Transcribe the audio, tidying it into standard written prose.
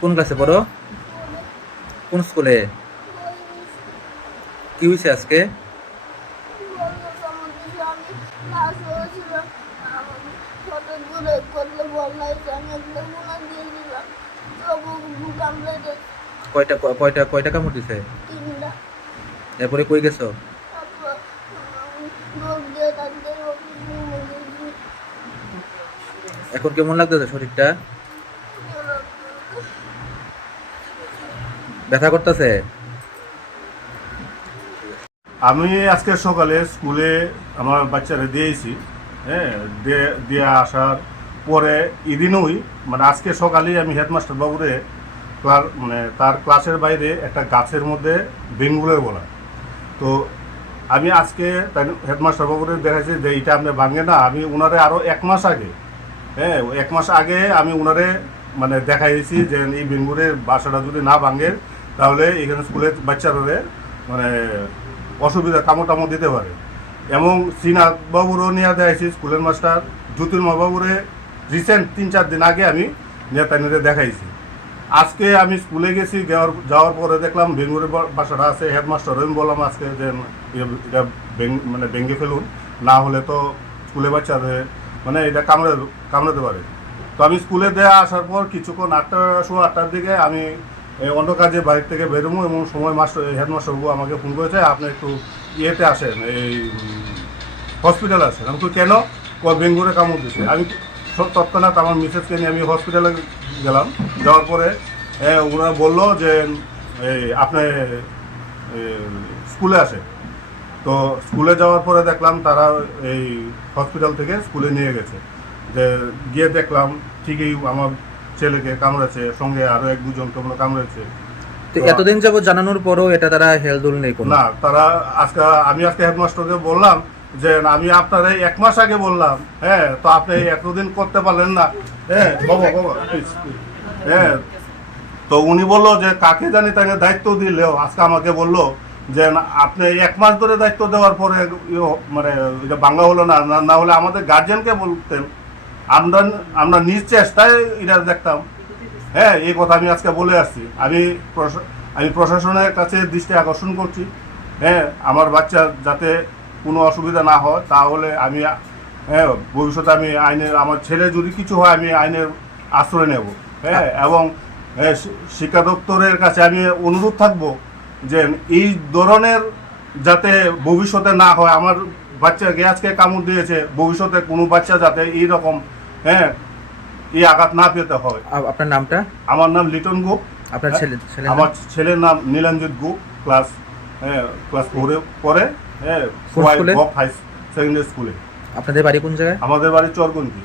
কোন ক্লাসে পড়ো? কোন স্কুলে? কি হয়েছে আজকে? কয়টা কয়টা কয়টা কামড় দিছে? এরপরে কই গেছো? এখন কেমন লাগতেছে শরীরটা? ব্যথা করতেছে? আমি আজকে সকালে স্কুলে আমার বাচ্চারা দিয়েছি। হ্যাঁ, দিয়ে আসার পরে এদিনই মানে আজকে সকালেই আমি হেডমাস্টার বাবুরে মানে তার ক্লাসের বাইরে একটা গাছের মধ্যে বেঙ্গুলের বলা। তো আমি আজকে তাই হেডমাস্টার বাবুরে দেখাচ্ছি যে এটা আপনি ভাঙে না। আমি ওনারে আরও 1 মাস আগে, হ্যাঁ 1 মাস আগে আমি ওনারে মানে দেখাইছি যে এই বেঙ্গুলের বাসাটা যদি না ভাঙে তাহলে এখানে স্কুলের বাচ্চারা মানে অসুবিধা কামড় দিতে পারে। এবং শ্রীনাথ বাবুরও নিয়ে দেখাইছি স্কুলের মাস্টার জ্যোতির্ময় বাবুরে রিসেন্ট 3-4 দিন আগে আমি নিয়ে দেখাইছি। আজকে আমি স্কুলে গেছি, যাওয়ার পরে দেখলাম বেঙ্গুরের বাসাটা আছে। হেডমাস্টার আমি বললাম আজকে যে এটা মানে ভেঙে ফেলুন, না হলে তো স্কুলে বাচ্চাদের মানে এটা কামড়াতে পারে। তো আমি স্কুলে দেওয়া আসার পর কিছুক্ষণ 8টার দিকে আমি অন্য কাজে বাড়ির থেকে বেরোবো এবং সময় হেডমাস্টারবাবু আমাকে ফোন করেছে, আপনি একটু ইয়েতে আসেন, এই হসপিটালে আসেন। আমি তো কেন বেঙ্গুরে কামড় দিছে। আমি তৎক্ষণাৎ আমার মিসেসকে নিয়ে আমি হসপিটালে গেলাম। যাওয়ার পরে ওরা বললো যে আপনি স্কুলে আসে। তো স্কুলে যাওয়ার পরে দেখলাম তারা এই হসপিটাল থেকে স্কুলে নিয়ে গেছে। যে গিয়ে দেখলাম ঠিকই আমার ছেলেকে কামড়েছে, সঙ্গে আরও 1-2জন তোমরা কামড়েছে। তো এতদিন যাবত জানানোর পরও এটা তারা হেলদোল নেই কোনো? না, তারা আমি আজকে হেডমাস্টারকে বললাম যে আমি আপনার 1 মাস আগে বললাম, হ্যাঁ তো আপনি এতদিন করতে পারলেন না। হ্যাঁ বাবা হ্যাঁ, তো উনি বললো যে কাকে জানি তাকে দায়িত্ব দিলেও আজকে আমাকে বললো যে আপনি 1 মাস ধরে দায়িত্ব দেওয়ার পরে মানে এটা ভাঙা হলো না, না হলে আমাদের গার্জেনকে বলতেন, আমরা নিজ চেষ্টায় এটা দেখতাম। হ্যাঁ, এই কথা আমি আজকে বলে আসছি। আমি প্রশাসনের কাছে দৃষ্টি আকর্ষণ করছি, হ্যাঁ আমার বাচ্চা যাতে কোনো অসুবিধা না হয়। তাহলে আমি হ্যাঁ ভবিষ্যতে আমি আমার ছেলে যদি কিছু হয় আমি আইনের আশ্রয় নেব। হ্যাঁ, এবং শিক্ষা দপ্তরের কাছে আমি অনুরোধ থাকবো যে এই ধরনের যাতে ভবিষ্যতে না হয়। আমার বাচ্চাকে আজকে কামড় দিয়েছে, ভবিষ্যতে কোনো বাচ্চা যাতে এইরকম হ্যাঁ এই আঘাত না পেতে হয়। আপনার নামটা? আমার নাম লিটন গুপ। আপনার ছেলে? আমার ছেলের নাম নীলাঞ্জিত গুপ। ক্লাস 4-এ পড়ে, হাই সেকেন্ডারি স্কুলে। আপনাদের বাড়ি কোন জায়গায়? আমাদের বাড়ি চরগঞ্জি।